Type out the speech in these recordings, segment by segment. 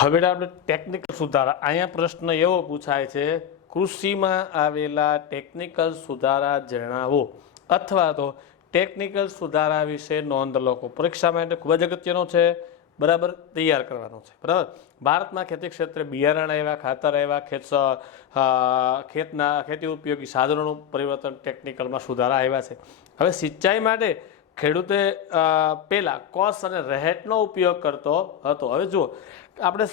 હવે આપણે ટેકનિકલ સુધારા, અહીંયા પ્રશ્ન એવો પૂછાય છે, કૃષિમાં આવેલા ટેકનિકલ સુધારા જણાવો અથવા તો ટેકનિકલ સુધારા વિશે નોંધ લખો. પરીક્ષા માટે ખૂબ જ અગત્યનો છે, બરાબર, તૈયાર કરવાનો છે, બરાબર. ભારતમાં ખેતી ક્ષેત્રે બિયારણ આવ્યા, ખાતર આવ્યા, ખેતી ઉપયોગી સાધનોનું પરિવર્તન, ટેકનિકલમાં સુધારા આવ્યા છે. હવે સિંચાઈ માટે ખેડૂતે પહેલા કોસ અને રહેટનો ઉપયોગ કરતો હતો. હવે જુઓ, આપણે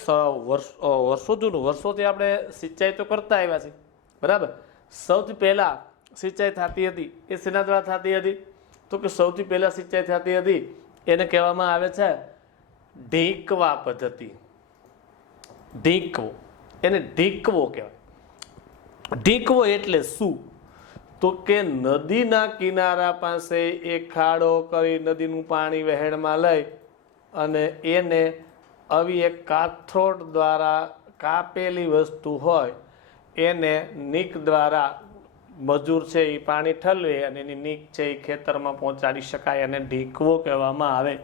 વર્ષો જૂનું વર્ષોથી આપણે સિંચાઈ તો કરતા આવ્યા છીએ, બરાબર. સૌથી પહેલા સિંચાઈ થતી હતી એ શેના દ્વારા થતી હતી? તો કે સૌથી પહેલા સિંચાઈ થતી હતી એને કહેવામાં આવે છે ઢીકવા પદ્ધતિ. ઢીકવો, એને ઢીકવો કહેવાય. ઢીકવો એટલે શું? તો કે નદીના કિનારા પાસે એક ખાડો કરી નદીનું પાણી વહેણમાં લઈ અને એને આવી એક કાથરોડ દ્વારા કાપેલી વસ્તુ હોય એને નીક દ્વારા મજૂર છે એ પાણી ઠલવે અને એની નીક છે એ ખેતરમાં પહોંચાડી શકાય, અને ઢીકવો કહેવામાં આવે.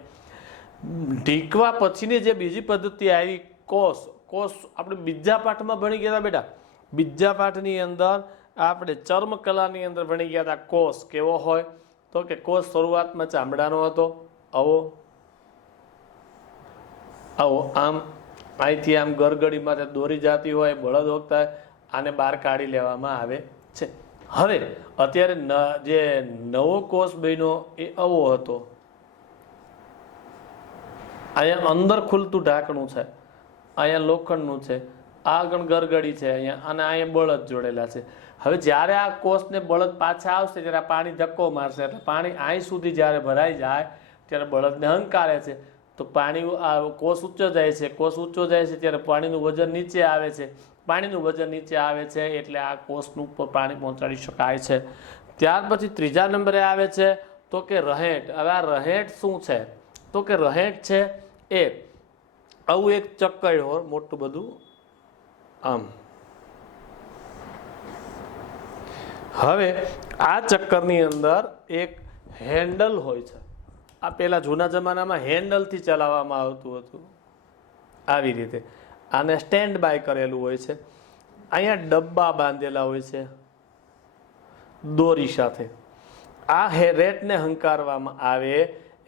ઢીકવા પછીની જે બીજી પદ્ધતિ આવી કોસ. કોસ આપણે બીજા પાઠમાં ભણી ગયા હતા બેટા. બીજા પાઠની અંદર આપણે ચર્મકલાની અંદર ભણી ગયા હતા. કોસ કેવો હોય? તો કે કોસ શરૂઆતમાં ચામડાનો હતો, આવો આમ અહીંથી આમ ગરગડીમાં દોરી જાતી હોય, બળદ હોતા, આને બહાર કાઢી લેવામાં આવે છે. હવે અત્યારે જે નવો કોષ બન્યો એ આવો હતો. અહીંયા અંદર ખુલતું ઢાંકણું છે, અહીંયા લોખંડનું છે, આગળ ગરગડી છે અહીંયા, અને અહીંયા બળદ જોડેલા છે. હવે જ્યારે આ કોષને બળદ પાછા આવશે ત્યારે પાણી ધક્કો મારશે, એટલે પાણી અહીં સુધી જ્યારે ભરાઈ જાય ત્યારે બળદને હંકારે છે. તો પાણી કોષ ઊંચો જાય છે, કોષ ઊંચો જાય છે ત્યારે પાણીનું વજન નીચે આવે છે. પાણીનું વજન નીચે આવે છે એટલે આ કોષનું ઉપર પાણી પહોંચાડી શકાય છે. ત્યાર પછી ત્રીજા નંબરે આવે છે તો કેरहेट. હવે આ रहेट શું છે? તો કે रहेट છે એ આવું એક ચક્કર હોય મોટું બધું આમ. હવે આ ચક્કરની અંદર એક હેન્ડલ હોય છે. આ પહેલા જૂના જમાનામાં હેન્ડલથી ચલાવવામાં આવતું હતું, આવી રીતે. આને સ્ટેન્ડ બાય કરેલું હોય છે. અહીંયા ડબ્બા બાંધેલા હોય છે દોરી સાથે. આ રેટને હંકારવામાં આવે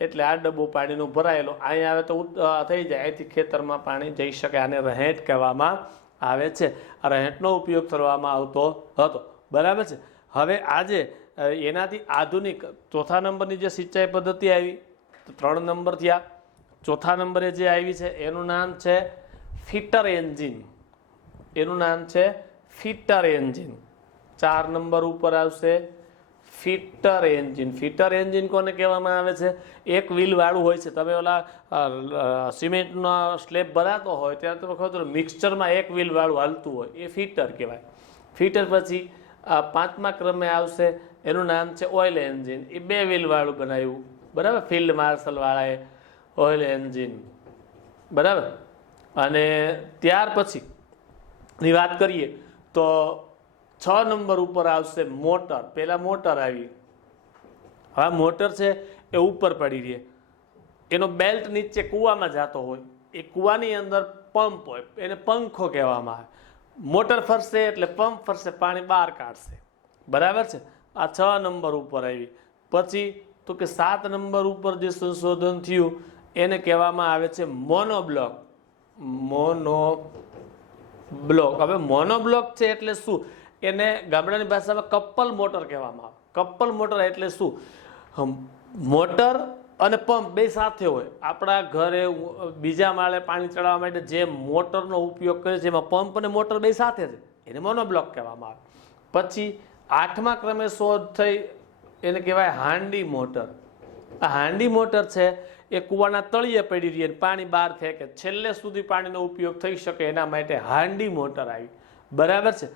એટલે આ ડબ્બો પાણીનો ભરાયેલો અહીંયા આવે તો થઈ જાય, અહીંથી ખેતરમાં પાણી જઈ શકે. આને रहेट કહેવામાં આવે છે. આ रहेटનો ઉપયોગ કરવામાં આવતો હતો, બરાબર છે. હવે આજે એનાથી આધુનિક ચોથા નંબરની જે સિંચાઈ પદ્ધતિ આવી, તો 3 નંબર થયા. ચોથા નંબરે જે આવી છે એનું નામ છે ફીટર એન્જિન. એનું નામ છે ફીટર એન્જિન. 4 નંબર ઉપર આવશે ફીટર એન્જિન. ફીટર એન્જિન કોને કહેવામાં આવે છે? એક વ્હીલ વાળું હોય છે. તમે ઓલા સિમેન્ટનો સ્લેબ ભરાતો હોય ત્યારે તમે ખબર મિક્સચરમાં એક વ્હીલ વાળું હાલતું હોય, એ ફીટર કહેવાય. ફીટર પછી 5મા ક્રમે આવશે એનું નામ છે ઓઇલ એન્જિન. એ 2 વ્હીલ વાળું બનાવ્યું, બરાબર, ફિલ્ડ માર્શલ વાળાએ ઓઇલ એન્જિન, બરાબર. અને ત્યાર પછીની વાત કરીએ તો 6 નંબર ઉપર આવશે મોટર. પહેલા મોટર આવી. હવે મોટર છે એ ઉપર પડી રહી, એનો બેલ્ટ નીચે કૂવામાં જતો હોય, એ કૂવાની અંદર પંપ હોય, એને પંખો કહેવામાં આવે. મોટર ફરશે એટલે પંપ ફરશે, પાણી બહાર કાઢશે, બરાબર છે. આ 6 નંબર ઉપર આવી. પછી તો કે 7 નંબર ઉપર જે સંશોધન થયું એને કહેવામાં આવે છે મોનોબ્લોક. મોનોબ્લોક. હવે મોનોબ્લોક છે એટલે શું? એને ગામડાની ભાષામાં કપલ મોટર કહેવામાં આવે. કપલ મોટર એટલે શું? મોટર અને પંપ બે સાથે હોય. આપણા ઘરે બીજા માળે પાણી ચડાવવા માટે જે મોટરનો ઉપયોગ કરે છે એમાં પંપ અને મોટર બે સાથે છે, એને મોનોબ્લોક કહેવામાં આવે. પછી 8મા ક્રમે શોધ થઈ એને કહેવાય હાંડી મોટર. આ હાંડી મોટર છે એ કૂવાના તળિયે પડી રહી અને પાણી બહાર ફેંકે, છેલ્લે સુધી પાણીનો ઉપયોગ થઈ શકે એના માટે હાંડી મોટર આવી, બરાબર છે.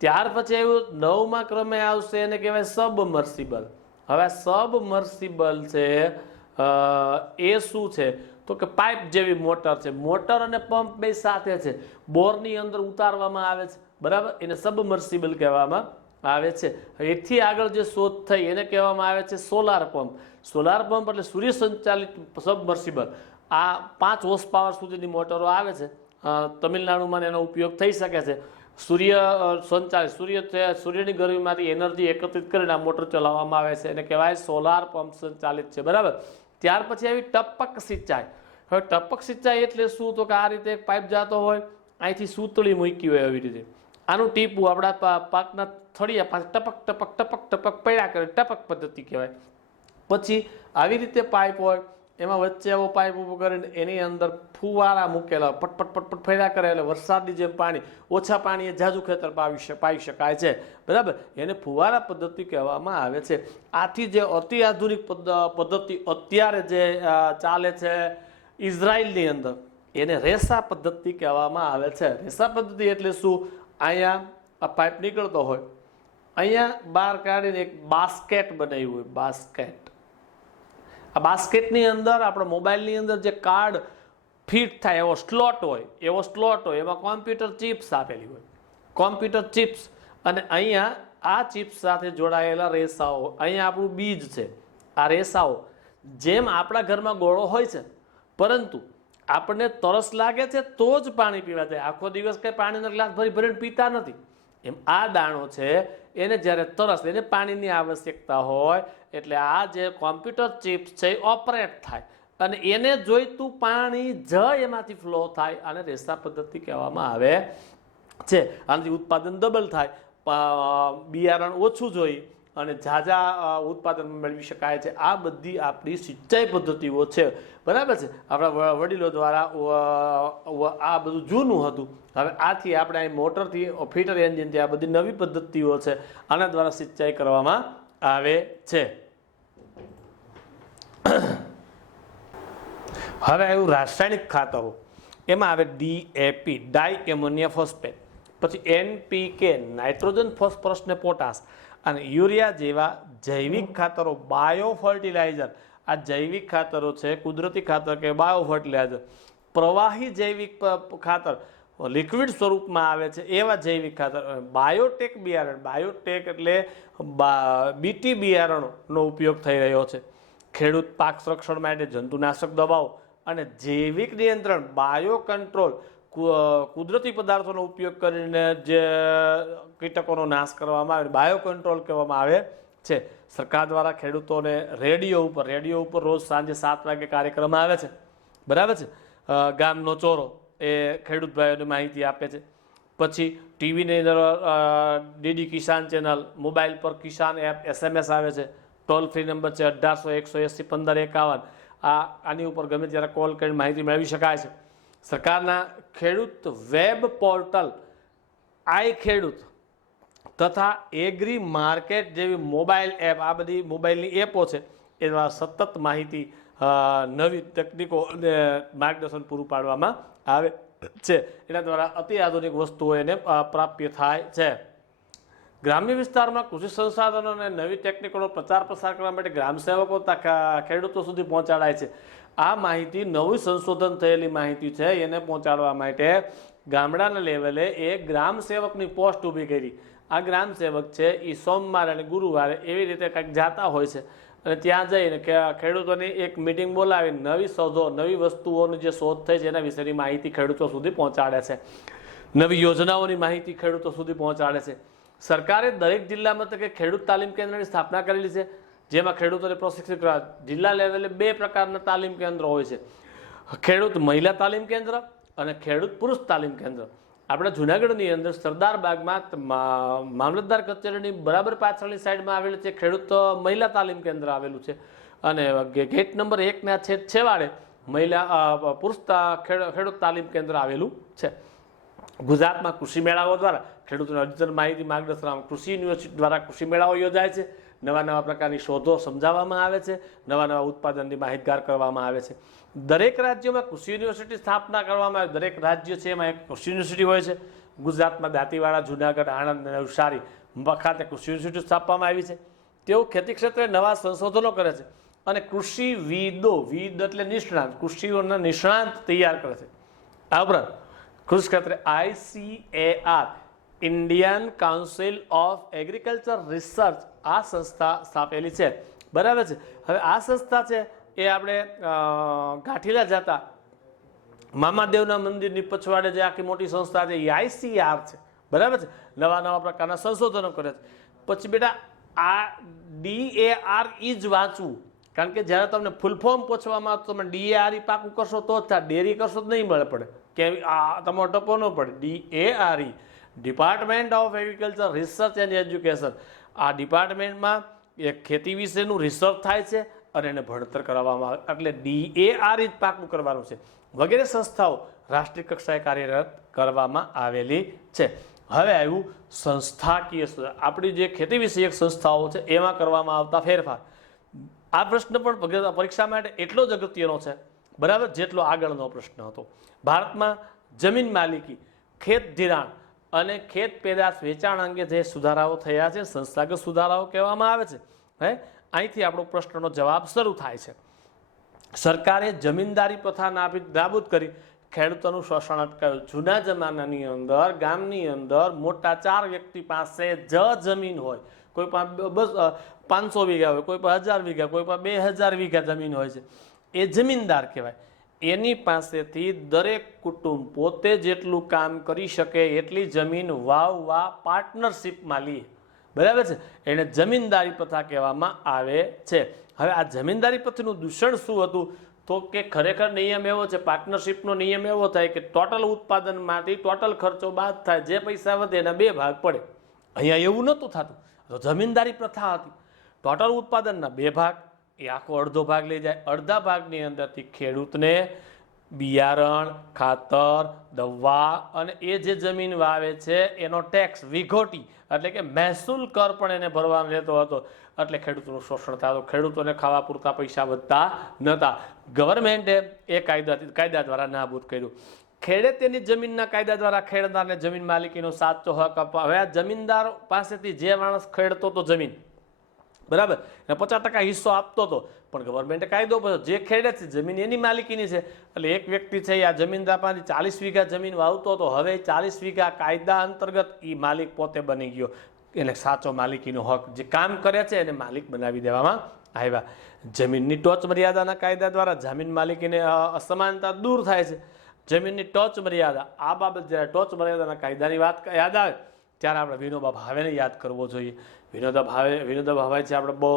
ત્યાર પછી આવ્યું 9મા ક્રમે આવશે એને કહેવાય સબમર્સિબલ. હવે સબમર્સિબલ છે એ શું છે? તો કે પાઇપ જેવી મોટર છે. મોટર અને પંપ બે સાથે છે, બોરની અંદર ઉતારવામાં આવે છે, બરાબર, એને સબમર્સિબલ કહેવામાં આવે છે. એથી આગળ જે શોધ થઈ એને કહેવામાં આવે છે સોલાર પંપ. સોલાર પંપ એટલે સૂર્ય સંચાલિત સબમર્સિબલ. આ 5 હોર્સ પાવર સુધીની મોટરો આવે છે તમિલનાડુમાં એનો ઉપયોગ થઈ શકે છે. સૂર્ય સંચાલિત સૂર્યની ગરમીમાંથી એનર્જી એકત્રિત કરીને આ મોટર ચલાવવામાં આવે છે, એને કહેવાય સોલાર પંપ સંચાલિત છે, બરાબર. ત્યાર પછી આવી ટપક સિંચાઈ. હવે ટપક સિંચાઈ એટલે શું? તો કે આ રીતે એક પાઇપ જતો હોય, અહીંથી સૂતળી મૂકી હોય આવી રીતે, આનું ટીપું આપણા પાકના થળિયા પાસે ટપક ટપક ટપક ટપક પડ્યા કરે, ટપક પદ્ધતિ કહેવાય. પછી આવી રીતે પાઇપ હોય, એમાં વચ્ચે એવો પાઇપ ઊભો કરીને એની અંદર ફુવારા મૂકેલા પટપટ પટપટ ફર્યા કરે, એટલે વરસાદની જેમ પાણી ઓછા પાણીએ જાજુ ખેતર પાઈ શકાય છે, બરાબર. એને ફુવારા પદ્ધતિ કહેવામાં આવે છે. આથી જે અતિ આધુનિક પદ્ધતિ અત્યારે જે ચાલે છે ઇઝરાયલની અંદર, એને રેસા પદ્ધતિ કહેવામાં આવે છે. રેસા પદ્ધતિ એટલે શું? અહીંયા આ પાઇપ નીકળતો હોય, અહીંયા બહાર કાઢીને એક બાસ્કેટ બનાવ્યું હોય, બાસ્કેટ. આ બાસ્કેટની અંદર આપણા મોબાઈલની અંદર જે કાર્ડ ફિટ થાય એવો સ્લોટ હોય, એમાં કોમ્પ્યુટર ચિપ્સ આપેલી હોય, કોમ્પ્યુટર ચિપ્સ. અને અહીંયા આ ચિપ્સ સાથે જોડાયેલા રેસાઓ, અહીંયા આપણું બીજ છે, આ રેસાઓ જેમ આપણા ઘરમાં ગોળો હોય છે, પરંતુ આપણને તરસ લાગે છે તો જ પાણી પીવા જાય, આખો દિવસ કંઈ પાણીનો ગ્લાસ ભરી ભરીને પીતા નથી. એમ આ દાણો છે, એને જ્યારે તરસ, એને પાણીની આવશ્યકતા હોય, એટલે આ જે કોમ્પ્યુટર ચિપ્સ છે એ ઓપરેટ થાય અને એને જોઈતું પાણી જ એમાંથી ફ્લો થાય, અને રેસા પદ્ધતિ કહેવામાં આવે છે. આનાથી ઉત્પાદન ડબલ થાય, બિયારણ ઓછું જોઈ અને ઝાઝા ઉત્પાદન મેળવી શકાય છે. આ બધી આપણી સિંચાઈ પદ્ધતિઓ છે, બરાબર છે. આપણા વડીલો દ્વારા આ બધું જૂનું હતું. હવે આથી આપણે અહીં મોટરથી ફીટર એન્જિનથી આ બધી નવી પદ્ધતિઓ છે, આના દ્વારા સિંચાઈ કરવામાં આવે છે. હવે આવ્યું રાસાયણિક ખાતરો. એમાં આવે DAP, ડાઈ એમોનિયા ફોસ્ફેટ, પછી NPK, નાઇટ્રોજન ફોસ્ફરસ ને પોટાશ, અને યુરિયા જેવા જૈવિક ખાતરો, બાયો ફર્ટિલાઇઝર. આ જૈવિક ખાતરો છે, કુદરતી ખાતર કે બાયો ફર્ટિલાઇઝર. પ્રવાહી જૈવિક ખાતર લિક્વિડ સ્વરૂપમાં આવે છે, એવા જૈવિક ખાતર. બાયોટેક બિયારણ, બાયોટેક એટલે BT બિયારણનો ઉપયોગ થઈ રહ્યો છે. ખેડૂત પાક સંરક્ષણ માટે જંતુનાશક દવાઓ અને જૈવિક નિયંત્રણ, બાયો કંટ્રોલ, કુદરતી પદાર્થોનો ઉપયોગ કરીને જે કીટકોનો નાશ કરવામાં આવે, બાયો કંટ્રોલ કહેવામાં આવે છે. સરકાર દ્વારા ખેડૂતોને રેડિયો ઉપર રોજ સાંજે 7 વાગે કાર્યક્રમ આવે છે, બરાબર છે. ગામનો ચોરો એ ખેડૂત ભાઈઓને માહિતી આપે છે. પછી ટીવીની અંદર DD કિસાન ચેનલ, મોબાઈલ પર કિસાન એપ, SMS આવે છે. ટોલ ફ્રી નંબર છે 1800 180 15 51. આની ઉપર ગમે ત્યારે કોલ કરીને માહિતી મેળવી શકાય છે. સરકારના ખેડૂત વેબ પોર્ટલ આઈ ખેડૂત તથા એગ્રી માર્કેટ જેવી મોબાઈલ એપ, આ બધી મોબાઈલની એપો છે, એ દ્વારા સતત માહિતી, નવી તકનીકો અને માર્ગદર્શન પૂરું પાડવામાં આવે છે. એના દ્વારા અતિ આધુનિક વસ્તુઓ એને પ્રાપ્ય થાય છે. ગ્રામ્ય વિસ્તારમાં કૃષિ સંસાધનો અને નવી ટેકનિકોનો પ્રચાર પ્રસાર કરવા માટે ગ્રામ સેવકો ખેડૂતો સુધી પહોંચાડાય છે. આ માહિતી નવી સંશોધન થયેલી માહિતી છે, એને પહોંચાડવા માટે ગામડાના લેવલે એક ગ્રામ સેવકની પોસ્ટ ઊભી કરી. આ ગ્રામ સેવક છે એ સોમવારે અને ગુરુવારે એવી રીતે કંઈક જાતા હોય છે, અને ત્યાં જઈને ખેડૂતોની એક મિટિંગ બોલાવી નવી શોધો, નવી વસ્તુઓની જે શોધ થઈ છે એના વિશેની માહિતી ખેડૂતો સુધી પહોંચાડે છે. નવી યોજનાઓની માહિતી ખેડૂતો સુધી પહોંચાડે છે. સરકારે દરેક જિલ્લામાં તો કે ખેડૂત તાલીમ કેન્દ્રની સ્થાપના કરેલી છે, જેમાં ખેડૂતોને પ્રશિક્ષિત કરવા જિલ્લા લેવલે 2 પ્રકારના તાલીમ કેન્દ્રો હોય છે. ખેડૂત મહિલા તાલીમ કેન્દ્ર અને ખેડૂત પુરુષ તાલીમ કેન્દ્ર. આપણા જૂનાગઢની અંદર સરદાર બાગમાં મામલતદાર કચેરીની બરાબર પાછળની સાઈડમાં આવેલું છે ખેડૂત મહિલા તાલીમ કેન્દ્ર આવેલું છે, અને ગેટ નંબર 1ના છેવાડે પુરુષ ખેડૂત તાલીમ કેન્દ્ર આવેલું છે. ગુજરાતમાં કૃષિ મેળાઓ દ્વારા ખેડૂતોને અદ્યતન માહિતી માર્ગદર્શન, કૃષિ યુનિવર્સિટી દ્વારા કૃષિ મેળાઓ યોજાય છે. નવા પ્રકારની શોધો સમજાવવામાં આવે છે, નવા ઉત્પાદનની માહિતગાર કરવામાં આવે છે. દરેક રાજ્યોમાં કૃષિ યુનિવર્સિટી સ્થાપના કરવામાં આવે. દરેક રાજ્ય છે એમાં એક કૃષિ યુનિવર્સિટી હોય છે. ગુજરાતમાં દાંતીવાડા, જુનાગઢ, આણંદ, નવસારી ખાતે કૃષિ યુનિવર્સિટી સ્થાપવામાં આવી છે. તેઓ ખેતી ક્ષેત્રે નવા સંશોધનો કરે છે અને કૃષિવિદો, વિદ એટલે નિષ્ણાંત, કૃષિઓના નિષ્ણાંત તૈયાર કરે છે. આ ઉપરાંત કૃષિ ક્ષેત્રે ICAR, Indian council of agriculture research, આ સંસ્થા સ્થાપેલી છે, બરાબર છે. હવે આ સંસ્થા છે એ આપણે ગાંઠીલા જતા મામાદેવના મંદિરની પછવાડે જે આખી મોટી સંસ્થા છે એ ICR છે, બરાબર છે, નવા નવા પ્રકારના સંશોધનો કરે છે. પછી બેટા આ DARE જ વાંચવું, કારણ કે જ્યારે તમને ફૂલ ફોર્મ પૂછવામાં આવે તો તમે DARE પાકું કરશો તો જ થાય, ડેરી કરશો તો નહીં મળે પડે કે આ તમારો ટપો ન પડે. DARE department of agriculture research and education. આ ડિપાર્ટમેન્ટમાં એક ખેતી વિશેનું રિસર્ચ થાય છે અને એને ભણતર કરવામાં આવે, એટલે DARE જ પાકું કરવાનું છે. વગેરે સંસ્થાઓ રાષ્ટ્રીય કક્ષાએ કાર્યરત કરવામાં આવેલી છે. હવે આવ્યું સંસ્થાકીય સુધાર. આપણી જે ખેતી વિષયક સંસ્થાઓ છે એમાં કરવામાં આવતા ફેરફાર. આ પ્રશ્ન પણ પરીક્ષા માટે એટલો જ અગત્યનો છે, બરાબર, જેટલો આગળનો પ્રશ્ન હતો. ભારતમાં જમીન માલિકી, ખેત ધિરાણ અને ખેત પેદાશ વેચાણ અંગે જે સુધારાઓ થયા છે સંસ્થાગત સુધારાઓ કહેવામાં આવે છે. અહીંથી આપણો પ્રશ્નનો જવાબ શરૂ થાય છે. સરકારે જમીનદારી પ્રથા નાબૂદ કરી ખેડૂતોનું શોષણ અટકાવ્યું. જૂના જમાનાની અંદર ગામની અંદર મોટા 4 વ્યક્તિ પાસે જમીન હોય, કોઈ પાસે 500 વીઘા હોય, કોઈ પાસે 1000 વીઘા, કોઈ પાસે 2000 વીઘા જમીન હોય છે, એ જમીનદાર કહેવાય. એની પાસેથી દરેક કુટુંબ પોતે જેટલું કામ કરી શકે એટલી જમીન વાવવા પાર્ટનરશિપમાં લે, બરાબર છે, એને જમીનદારી પ્રથા કહેવામાં આવે છે. હવે આ જમીનદારી પ્રથાનું દૂષણ શું હતું તો કે ખરેખર નિયમ એવો છે, પાર્ટનરશિપનો નિયમ એવો થાય કે ટોટલ ઉત્પાદનમાંથી ટોટલ ખર્ચો બાદ થાય, જે પૈસા વધે એના 2 ભાગ પડે. અહીંયા એવું નહોતું થતું. તો જમીનદારી પ્રથા હતી, ટોટલ ઉત્પાદનના 2 ભાગ, એ આખો અડધો ભાગ લઈ જાય. અડધા ભાગની અંદરથી ખેડૂતને બિયારણ, ખાતર, દવા અને એ જે જમીન વાવે છે એનો ટેક્સ, વિઘોટી એટલે કે મહેસૂલ કર પણ એને ભરવાનો રહેતો હતો. એટલે ખેડૂતોનું શોષણ થતું, ખેડૂતોને ખાવા પૂરતા પૈસા વધતા નહોતા. ગવર્મેન્ટે એ કાયદા દ્વારા નાબૂદ કર્યું. ખેડે તેની જમીનના કાયદા દ્વારા ખેડનારને જમીન માલિકીનો સાચો હક આપવા. હવે આ જમીનદાર પાસેથી જે માણસ ખેડતો હતો જમીન, બરાબર, એને 50% હિસ્સો આપતો હતો, પણ ગવર્મેન્ટે કાયદો કર્યો જે ખેડે છે જમીન એની માલિકીની છે. એટલે એક વ્યક્તિ છે આ જમીનદાર પાસેથી 40 વીઘા જમીન વાવતો હતો, હવે 40 વીઘા કાયદા અંતર્ગત એ માલિક પોતે બની ગયો. એને સાચો માલિકીનો હક, જે કામ કરે છે એને માલિક બનાવી દેવામાં આવ્યા. જમીનની ટોચ મર્યાદાના કાયદા દ્વારા જમીન માલિકીને અસમાનતા દૂર થાય છે. જમીનની ટોચ મર્યાદા, આ બાબત જ્યારે ટોચ મર્યાદાના કાયદાની વાત યાદ આવે ત્યારે આપણે વિનોબા ભાવેને યાદ કરવો જોઈએ. વિનોબા ભાવે છે આપણે બહુ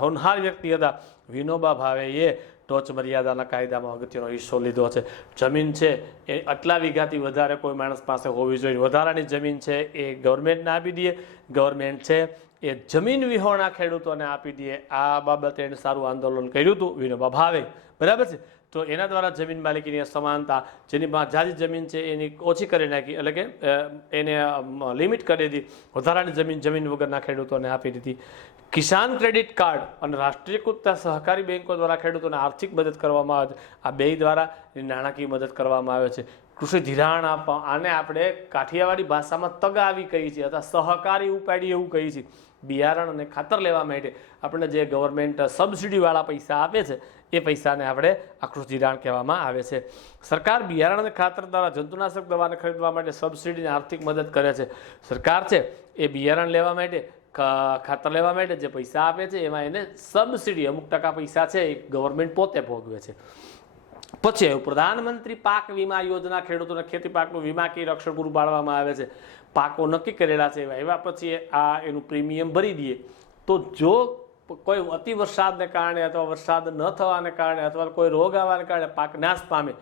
હોનહાર વ્યક્તિ હતા. વિનોબા ભાવેએ ટોચ મર્યાદાના કાયદામાં અગત્યનો હિસ્સો લીધો છે. જમીન છે એ આટલા વીઘાથી વધારે કોઈ માણસ પાસે હોવી જોઈએ, વધારાની જમીન છે એ ગવર્મેન્ટને આપી દે, ગવર્મેન્ટ છે એ જમીન વિહોણા ખેડૂતોને આપી દે. આ બાબતે એને સારું આંદોલન કર્યું હતું વિનોબા ભાવે, બરાબર છે. તો એના દ્વારા જમીન માલિકીની સમાનતા, જેની પાસે જાજી જમીન છે એની ઓછી કરી નાખી, એટલે કે એને લિમિટ કરી દીધી. વધારાની જમીન વગરના ખેડૂતોને આપી દીધી. કિસાન ક્રેડિટ કાર્ડ અને રાષ્ટ્રીયકૃત સહકારી બેન્કો દ્વારા ખેડૂતોને આર્થિક મદદ કરવામાં આવે છે. આ બે દ્વારા નાણાકીય મદદ કરવામાં આવે છે. કૃષિ ધિરાણ આપવા, આને આપણે કાઠિયાવાડી ભાષામાં તગાવી કહીએ છીએ અથવા સહકારી ઉપાડી એવું કહીએ છીએ. બિયારણ અને ખાતર લેવા માટે આપણે જે ગવર્મેન્ટ સબસિડીવાળા પૈસા આપે છે એ પૈસાને આપણે આ કૃષિ ધિરાણ કહેવામાં આવે છે. સરકાર બિયારણ અને ખાતર દ્વારા જંતુનાશક દવાને ખરીદવા માટે સબસિડીને આર્થિક મદદ કરે છે. સરકાર છે એ બિયારણ લેવા માટે, ખાતર લેવા માટે જે પૈસા આપે છે એમાં એને સબસિડી અમુક ટકા પૈસા છે એ ગવર્મેન્ટ પોતે ભોગવે છે. પછી પ્રધાનમંત્રી પાક વીમા યોજના, ખેડૂતોને ખેતી પાકનું વીમાકીય રક્ષણ પૂરું પાડવામાં આવે છે. પાકો નક્કી કરેલા છે એવા પછી આ એનું પ્રીમિયમ ભરી દઈએ તો જો કોઈ અતિ વરસાદને કારણે અથવા વરસાદ ન થવાને કારણે અથવા કોઈ રોગ આવવાને કારણે પાક નાશ પામે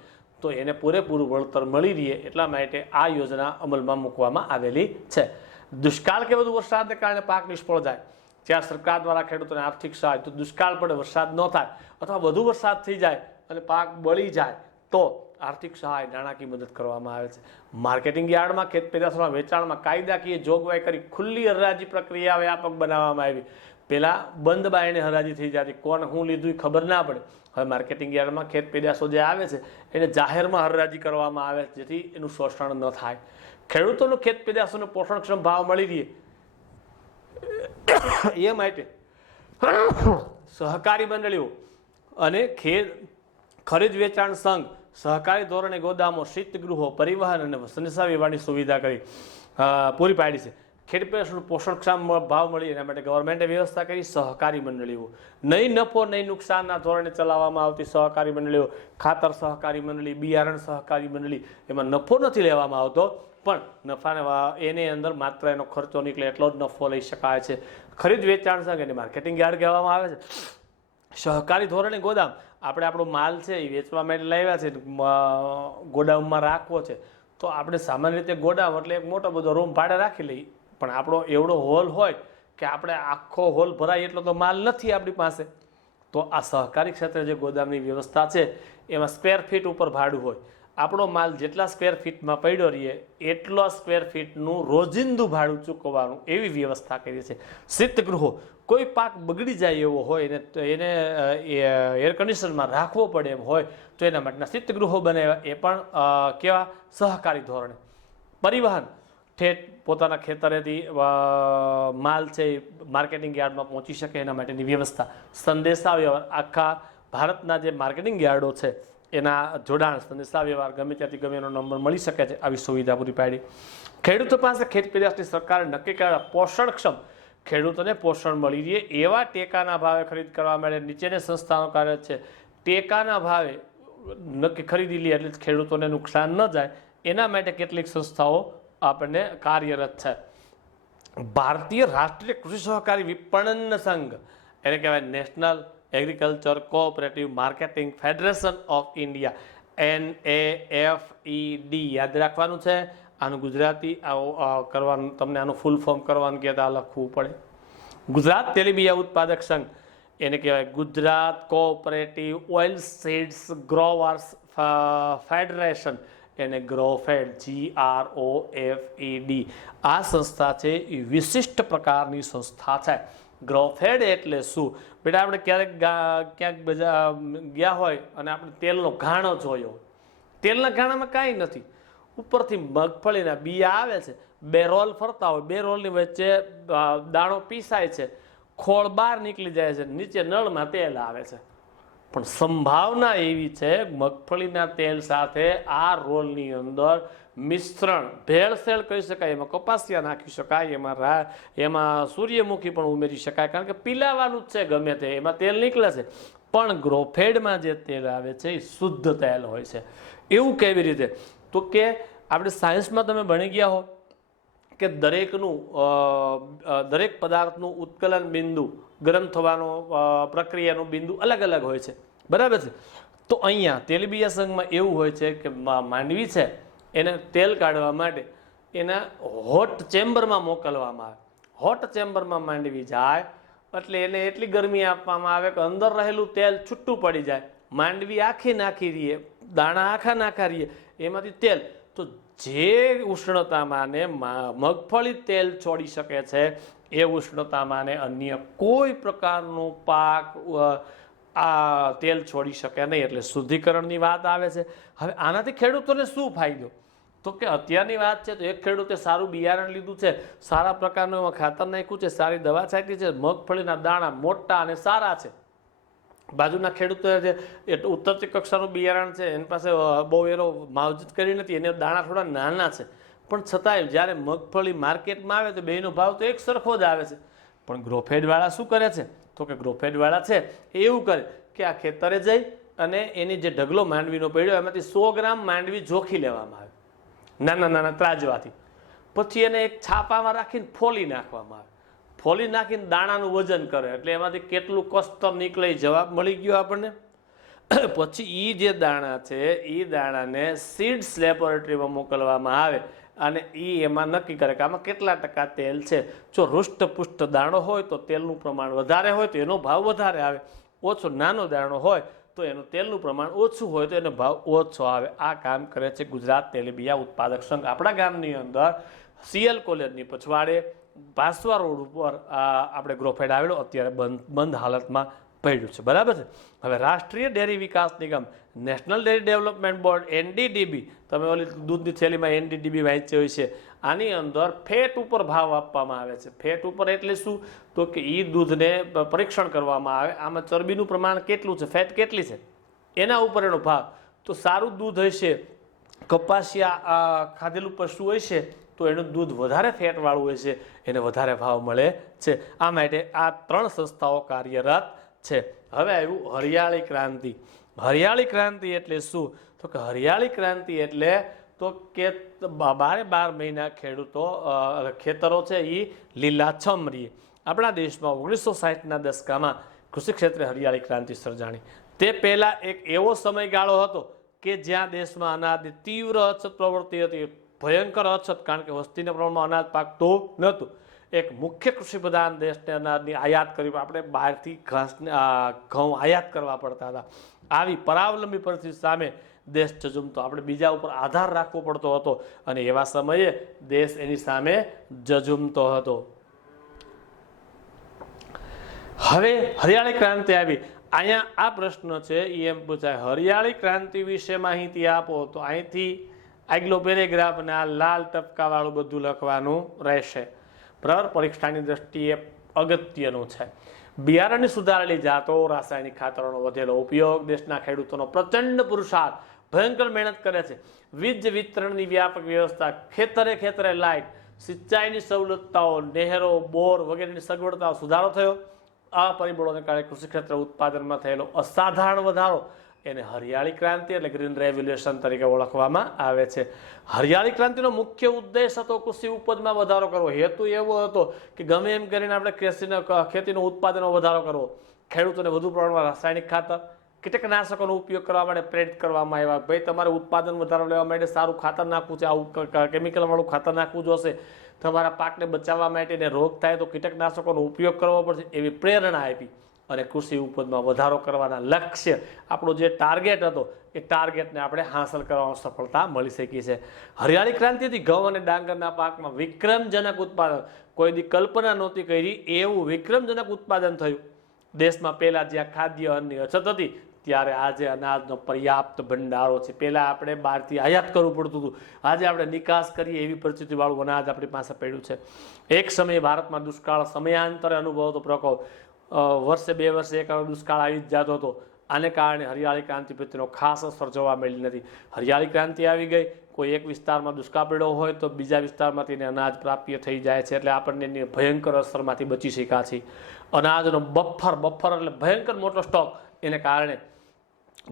તો એને પૂરેપૂરું વળતર મળી રહે, એટલા માટે આ યોજના અમલમાં મૂકવામાં આવેલી છે. દુષ્કાળ કે વધુ વરસાદને કારણે પાક નિષ્ફળ જાય ત્યાં સરકાર દ્વારા ખેડૂતોને આર્થિક સહાય, તો દુષ્કાળ પડે વરસાદ ન થાય અથવા વધુ વરસાદ થઈ જાય અને પાક બળી જાય તો આર્થિક સહાય, નાણાકીય મદદ કરવામાં આવે છે. માર્કેટિંગ યાર્ડમાં ખેત પેદાશોના વેચાણમાં કાયદાકીય જોગવાઈ કરી ખુલ્લી હરાજી પ્રક્રિયા વ્યાપક બનાવવામાં આવી. પહેલાં બંધ બાયણે હરાજી થઈ જતી, કોણ હું લીધું એ ખબર ના પડે. હવે માર્કેટિંગ યાર્ડમાં ખેત પેદાશો જે આવે છે એને જાહેરમાં હરાજી કરવામાં આવે જેથી એનું શોષણ ન થાય. ખેડૂતોનું ખેત પેદાશોને પોષણક્ષમ ભાવ મળી રહે એ માટે સહકારી મંડળીઓ અને ખરીદ વેચાણ સંઘ સહકારી ધોરણે ગોદામો, શીતગૃહો, પરિવહન અને સંદેશા વ્યવહારની સુવિધા પૂરી પાડી છે. ખેડૂત પોષણક્ષમ ભાવ મળે એના માટે ગવર્મેન્ટે વ્યવસ્થા કરી સહકારી મંડળીઓ, નહીં નફો નહીં નુકસાનના ધોરણે ચલાવવામાં આવતી સહકારી મંડળીઓ, ખાતર સહકારી મંડળી, બિયારણ સહકારી મંડળી, એમાં નફો નથી લેવામાં આવતો, પણ નફાને એની અંદર માત્ર એનો ખર્ચો નીકળે એટલો જ નફો લઈ શકાય છે. ખરીદ વેચાણ સંઘ એને માર્કેટિંગ યાર્ડ કહેવામાં આવે છે. સહકારી ધોરણે ગોદામ, આપણે આપણો માલ છે એ વેચવા માટે લાવ્યા છે, ગોડાઉનમાં રાખવો છે, તો આપણે સામાન્ય રીતે ગોડાઉન એટલે એક મોટો બધો રૂમ ભાડે રાખી લઈએ, પણ આપણો એવડો હોલ હોય કે આપણે આખો હોલ ભરાય એટલો તો માલ નથી આપણી પાસે. તો આ સહકારી ક્ષેત્રે જે ગોદામની વ્યવસ્થા છે એમાં સ્ક્વેર ફીટ ઉપર ભાડું હોય. આપણો માલ જેટલા સ્ક્વેર ફીટમાં પડ્યો રહીએ એટલો સ્ક્વેર ફીટનું રોજિંદુ ભાડું ચૂકવવાનું એવી વ્યવસ્થા કરી છે. શીતગૃહો, કોઈ પાક બગડી જાય એવો હોય ને તો એને એર કન્ડિશનમાં રાખવો પડે એમ હોય તો એના માટેના શીતગૃહો બનાવ્યા, એ પણ કેવા સહકારી ધોરણે. પરિવહન, ઠેઠ પોતાના ખેતરેથી માલ છે એ માર્કેટિંગ યાર્ડમાં પહોંચી શકે એના માટેની વ્યવસ્થા. સંદેશા વ્યવહાર, આખા ભારતના જે માર્કેટિંગ યાર્ડો છે એના જોડાણ, સંદેશા વ્યવહાર ગમે ત્યાંથી ગમે એનો નંબર મળી શકે છે, આવી સુવિધા પૂરી પાડી. ખેડૂતો પાસે ખેત પેદાશની સરકારે નક્કી કરેલા પોષણક્ષમ, ખેડૂતોને પોષણ મળી રહે એવા ટેકાના ભાવે ખરીદ કરવા માટે નીચેની સંસ્થાનો કાર્ય છે. ટેકાના ભાવે નક્કી ખરીદી લે એટલે ખેડૂતોને નુકસાન ન જાય એના માટે કેટલીક સંસ્થાઓ આપણને કાર્યરત છે. ભારતીય રાષ્ટ્રીય કૃષિ સહકારી વિપણન સંઘ, એને કહેવાય national agriculture cooperative marketing federation of India, NAFED, યાદ રાખવાનું છે. આનું ગુજરાતી કરવાનું, તમને આનું ફૂલ ફોર્મ કરવાનું કહેતા લખવું પડે. ગુજરાત તેલીબિયા ઉત્પાદક સંઘ, એને કહેવાય Gujarat cooperative oil seeds growers federation, એને ગ્રોફેડ, GROFED. આ સંસ્થા છે એ વિશિષ્ટ પ્રકારની સંસ્થા છે. ગ્રોફેડ એટલે શું બેટા? આપણે ક્યાંક ગયા હોય અને આપણે તેલનો ઘાણો જોયો, તેલના ઘાણામાં કાંઈ નથી, ઉપરથી મગફળીના બિયા આવે છે, બે રોલ ફરતા હોય, બે રોલની વચ્ચે દાણો પીસાય છે, ખોળ બહાર નીકળી જાય છે, નીચે નળમાં તેલ આવે છે. પણ સંભાવના એવી છે મગફળીના તેલ સાથે આ રોલની અંદર મિશ્રણ ભેળસેળ કરી શકાય, એમાં કપાસિયા નાખી શકાય, એમાં સૂર્યમુખી પણ ઉમેરી શકાય, કારણ કે પીલાવાનું જ છે ગમે તે, એમાં તેલ નીકળે છે. પણ ગ્રોફેડમાં જે તેલ આવે છે એ શુદ્ધ તેલ હોય છે. એવું કેવી રીતે? તો કે આપણે સાયન્સમાં તમે ભણી ગયા હો કે દરેક પદાર્થનું ઉત્કલન બિંદુ, ગરમ થવાનો પ્રક્રિયાનું બિંદુ અલગ અલગ હોય છે, બરાબર છે? તો અહીંયા તેલીબિયા સંઘમાં એવું હોય છે કે માંડવી છે એને તેલ કાઢવા માટે એના હોટ ચેમ્બરમાં મોકલવામાં આવે. હોટ ચેમ્બરમાં માંડવી જાય એટલે એને એટલી ગરમી આપવામાં આવે કે અંદર રહેલું તેલ છૂટું પડી જાય, માંડવી આખી નાખી રહીએ, દાણા આખા નાખા રહીએ, એમાંથી તેલ. તો જે ઉષ્ણતામાં ને મગફળી તેલ છોડી શકે છે એ ઉષ્ણતામાં ને અન્ય કોઈ પ્રકારનું પાક આ તેલ છોડી શકે નહીં, એટલે શુદ્ધિકરણની વાત આવે છે. હવે આનાથી ખેડૂતોને શું ફાયદો? તો કે અત્યારની વાત છે તો એક ખેડૂતે સારું બિયારણ લીધું છે, સારા પ્રકારનું એમાં ખાતર નાખ્યું છે, સારી દવા છાંટી છે, મગફળીના દાણા મોટા અને સારા છે. બાજુના ખેડૂતો જે ઉત્તરથી કક્ષાનું બિયારણ છે એની પાસે બહુ એનો માવજત કરી નથી, એને દાણા થોડા નાના છે, પણ છતાંય જ્યારે મગફળી માર્કેટમાં આવે તો બેનો ભાવ તો એક સરખો જ આવે છે. પણ ગ્રોફેડવાળા શું કરે છે? તો કે ગ્રોફેડવાળા છે એવું કરે કે આ ખેતરે જઈ અને એની જે ઢગલો માંડવીનો પડ્યો એમાંથી 100 ગ્રામ માંડવી જોખી લેવામાં આવે નાના નાના ત્રાજવાથી, પછી એને એક છાપામાં રાખીને ફોલી નાખવામાં આવે, ફોલી નાખીને દાણાનું વજન કરે એટલે એમાંથી કેટલું કસ્તર નીકળે જવાબ મળી ગયો આપણને. પછી એ જે દાણા છે એ દાણાને સીડ્સ લેબોરેટરીમાં મોકલવામાં આવે અને એમાં નક્કી કરે કે આમાં કેટલા ટકા તેલ છે. જો હૃષ્ટપુષ્ટ દાણો હોય તો તેલનું પ્રમાણ વધારે હોય તો એનો ભાવ વધારે આવે, ઓછો નાનો દાણો હોય તો એનું તેલનું પ્રમાણ ઓછું હોય તો એનો ભાવ ઓછો આવે. આ કામ કરે છે ગુજરાત તેલીબિયા ઉત્પાદક સંઘ. આપણા ગામની અંદર CL કોલેજની પછવાડે બાસવા રોડ ઉપર આપણે ગ્રોફેડ આવેલો, અત્યારે બંધ હાલતમાં પડ્યું છે, બરાબર છે. હવે રાષ્ટ્રીય ડેરી વિકાસ નિગમ, national dairy development board, NDDB, તમે ઓલી દૂધની થેલીમાં NDDB વાંચી હોય છે, આની અંદર ફેટ ઉપર ભાવ આપવામાં આવે છે. ફેટ ઉપર એટલે શું? તો કે એ દૂધને પરીક્ષણ કરવામાં આવે, આમાં ચરબીનું પ્રમાણ કેટલું છે, ફેટ કેટલી છે, એના ઉપર એનો ભાવ. તો સારું દૂધ હશે, કપાસિયા ખાધેલું પશુ હશે તો એનું દૂધ વધારે ફેટવાળું હોય છે, એને વધારે ભાવ મળે છે. આ માટે આ 3 સંસ્થાઓ કાર્યરત છે. હવે આવ્યું હરિયાળી ક્રાંતિ. હરિયાળી ક્રાંતિ એટલે શું? તો કે હરિયાળી ક્રાંતિ એટલે તો કે 12 મહિના ખેડૂતો ખેતરો છે એ લીલાછમ રહીએ. આપણા દેશમાં 1960ના દશકામાં કૃષિ ક્ષેત્રે હરિયાળી ક્રાંતિ સર્જાણી. તે પહેલા એક એવો સમયગાળો હતો કે જ્યાં દેશમાં અનાજની તીવ્ર અછત પ્રવર્તી હતી, ભયંકર અછત, કારણ કે વસ્તીના પ્રમાણમાં અનાજ પાકતું નહોતું. એક મુખ્ય કૃષિ પ્રધાન દેશને અનાજની આયાત કરી, આપણે બહારથી ઘઉં આયાત કરવા પડતા હતા. આવી પરાવલંબી પરિસ્થિતિ સામે દેશ ઝઝૂમતો, આપણે બીજા ઉપર આધાર રાખવો પડતો હતો અને એવા સમયે દેશ એની સામે ઝઝૂમતો હતો. હવે હરિયાળી ક્રાંતિ આવી. અહીંયા આ પ્રશ્ન છે એ એમ પૂછાય, હરિયાળી ક્રાંતિ વિશે માહિતી આપો. તો અહીંથી આગલો પેરેગ્રાફ ને આ લાલ ટપકાવાળું બધું લખવાનું રહેશે. બરાબર, પરીક્ષાની દ્રષ્ટિએ અગત્યનું છે. બિયારણની સુધારેલી જાતો, રાસાયણિક ખાતરોનો વધેલો ઉપયોગ, દેશના ખેડૂતોનો પ્રચંડ પુરુષાર્થ, ભયંકર મહેનત કરે છે, વીજ વિતરણની વ્યાપક વ્યવસ્થા, ખેતરે ખેતરે લાઇટ, સિંચાઈની સવલતતાઓ, નહેરો, બોર વગેરેની સગવડતાઓ, સુધારો થયો. આ પરિબળોને કારણે કૃષિ ક્ષેત્ર ઉત્પાદનમાં થયેલો અસાધારણ વધારો એને હરિયાળી ક્રાંતિ એટલે ગ્રીન રેવોલ્યુશન તરીકે ઓળખવામાં આવે છે. હરિયાળી ક્રાંતિનો મુખ્ય ઉદ્દેશ હતો કૃષિ ઉપજમાં વધારો કરવો. હેતુ એવો હતો કે ગમે એમ કરીને આપણે ખેતીનો ઉત્પાદનમાં વધારો કરવો, ખેડૂતોને વધુ પ્રમાણમાં રાસાયણિક ખાતર, કીટકનાશકોનો ઉપયોગ કરવા માટે પ્રેરિત કરવામાં આવ્યા. ભાઈ, તમારે ઉત્પાદન વધારો લેવા માટે સારું ખાતર નાખવું છે, આવું કેમિકલવાળું ખાતર નાખવું જોશે, તમારા પાકને બચાવવા માટે ને રોગ થાય તો કીટકનાશકોનો ઉપયોગ કરવો પડશે, એવી પ્રેરણા આપી અને કૃષિ ઉપજમાં વધારો કરવાના લક્ષ્ય, આપણો જે ટાર્ગેટ હતો એ ટાર્ગેટને આપણે હાંસલ કરવામાં સફળતા મળી શકી છે. હરિયાળી ક્રાંતિથી ઘઉં અને ડાંગરના પાકમાં વિક્રમજનક ઉત્પાદન, કોઈ દી કલ્પના નહોતી કરી એવું વિક્રમજનક ઉત્પાદન થયું. દેશમાં પહેલા જ્યાં ખાદ્ય અન્નની અછત હતી ત્યારે આજે અનાજનો પર્યાપ્ત ભંડારો છે. પહેલા આપણે બહારથી આયાત કરવું પડતું હતું, આજે આપણે નિકાસ કરીએ એવી પરિસ્થિતિવાળું અનાજ આપણી પાસે પડ્યું છે. એક સમયે ભારતમાં દુષ્કાળ સમયાંતરે અનુભવતો પ્રકોપ, વર્ષે 2 વર્ષે એક દુષ્કાળ આવી જ જતો હતો. આને કારણે હરિયાળી ક્રાંતિ પ્રત્યેનો ખાસ અસર જોવા મળી નથી. હરિયાળી ક્રાંતિ આવી ગઈ, કોઈ એક વિસ્તારમાં દુષ્કાળ પડ્યો હોય તો બીજા વિસ્તારમાંથી એને અનાજ પ્રાપ્ય થઈ જાય છે, એટલે આપણને એની ભયંકર અસરમાંથી બચી શક્યા છે. અનાજનો બફર એટલે ભયંકર મોટો સ્ટોક, એને કારણે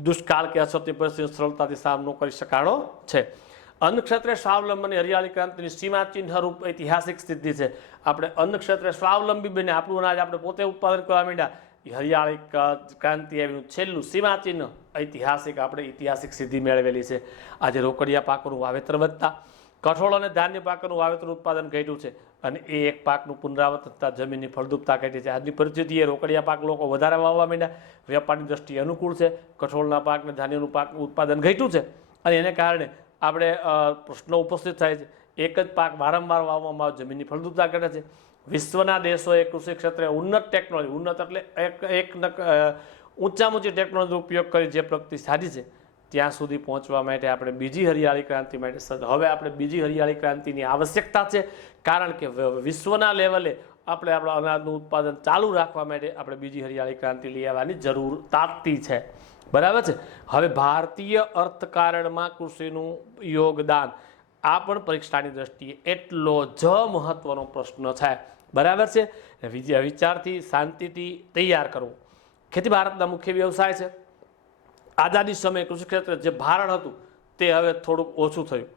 દુષ્કાળ કે અછતની પરિસ્થિતિ સરળતાથી સામનો કરી શકાણો છે. અન્ન ક્ષેત્રે સ્વાવલંબનની હરિયાળી ક્રાંતિની સીમાચિહ્ન રૂપ ઐતિહાસિક સિદ્ધિ છે. આપણે અન્ન ક્ષેત્રે સ્વાવલંબી બને આપણું અનાજ આપણે પોતે ઉત્પાદન કરવા માંડ્યા, એ હરિયાળી ક્રાંતિ આવીનું છેલ્લું સીમાચિહ્ન ઐતિહાસિક સિદ્ધિ મેળવેલી છે. આજે રોકડિયા પાકોનું વાવેતર વધતા, કઠોળ અને ધાન્ય પાકોનું વાવેતર ઉત્પાદન ઘટ્યું છે અને એ એક પાકનું પુનરાવર્તન થતાં જમીનની ફળદ્રુપતા ઘટી છે. આજની પરિસ્થિતિએ રોકડિયા પાક લોકો વધારે વાવવા માંડ્યા, વેપારની દ્રષ્ટિએ અનુકૂળ છે. કઠોળના પાક અને ધાન્યનું પાક ઉત્પાદન ઘટ્યું છે અને એને કારણે આપણે પ્રશ્નો ઉપસ્થિત થાય છે. એક જ પાક વારંવાર વાવવામાં આવે, જમીનની ફળદ્રુપતા ઘટે છે. વિશ્વના દેશોએ કૃષિ ક્ષેત્રે ઉન્નત ટેકનોલોજી, ઉન્નત એટલે ઊંચામાં ઊંચી ટેકનોલોજીનો ઉપયોગ કરી જે પ્રગતિ સાધી છે, ત્યાં સુધી પહોંચવા માટે આપણે બીજી હરિયાળી ક્રાંતિ માટે હવે આપણે બીજી હરિયાળી ક્રાંતિની આવશ્યકતા છે. કારણ કે વિશ્વના લેવલે આપણે આપણા અનાજનું ઉત્પાદન ચાલુ રાખવા માટે આપણે બીજી હરિયાળી ક્રાંતિ લઈ આવવાની જરૂર તાકતી છે. બરાબર છે. હવે ભારતીય અર્થકારણમાં કૃષિનું યોગદાન આ પણ પરીક્ષાની દ્રષ્ટિએ એટલો જ મહત્વનો પ્રશ્ન છે. બરાબર છે. વિચારથી શાંતિથી તૈયાર કરવું. ખેતી ભારતના મુખ્ય વ્યવસાય છે. આઝાદી સમયે કૃષિ ક્ષેત્રે જે ભારણ હતું તે હવે થોડુંક ઓછું થયું.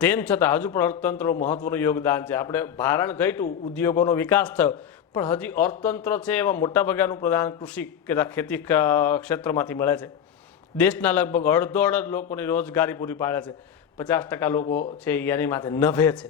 તેમ છતાં હજુ પણ અર્થતંત્રનું મહત્વનું યોગદાન છે. આપણે ભારણ ઘટ્યું, ઉદ્યોગોનો વિકાસ થયો, પણ હજી અર્થતંત્ર છે એમાં મોટાભાગનું પ્રદાન કૃષિ કે ખેતી ક્ષેત્રમાંથી મળે છે. દેશના લગભગ અડધો લોકોની રોજગારી પૂરી પાડે છે. 50% લોકો છે એની માથે નભે છે.